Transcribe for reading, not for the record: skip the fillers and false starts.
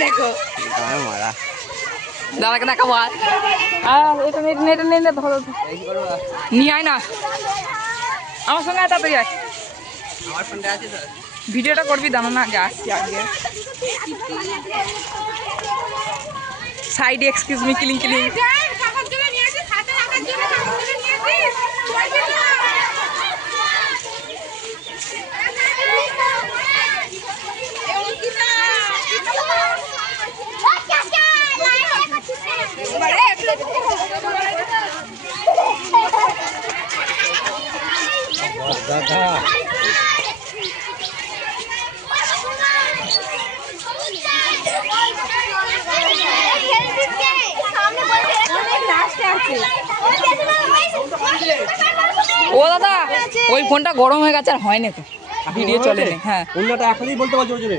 দেখো মারা দাদাকে দেখাবো এটা নে ধরো নিয়ে আয় না আমার সঙ্গে আয় তাড়াতাড়ি আয় আমার ফোনটা আছে তো ভিডিওটা করবি দাঁড়া না আগে আসছি আগে side excuse me killing killing দাদা ও দাদা ওই ফোনটা গরম হয়ে গেছে আর হয় না তো ভিডিও চলে না হ্যাঁ অন্যটা এখনই বলতে পারছো জোরে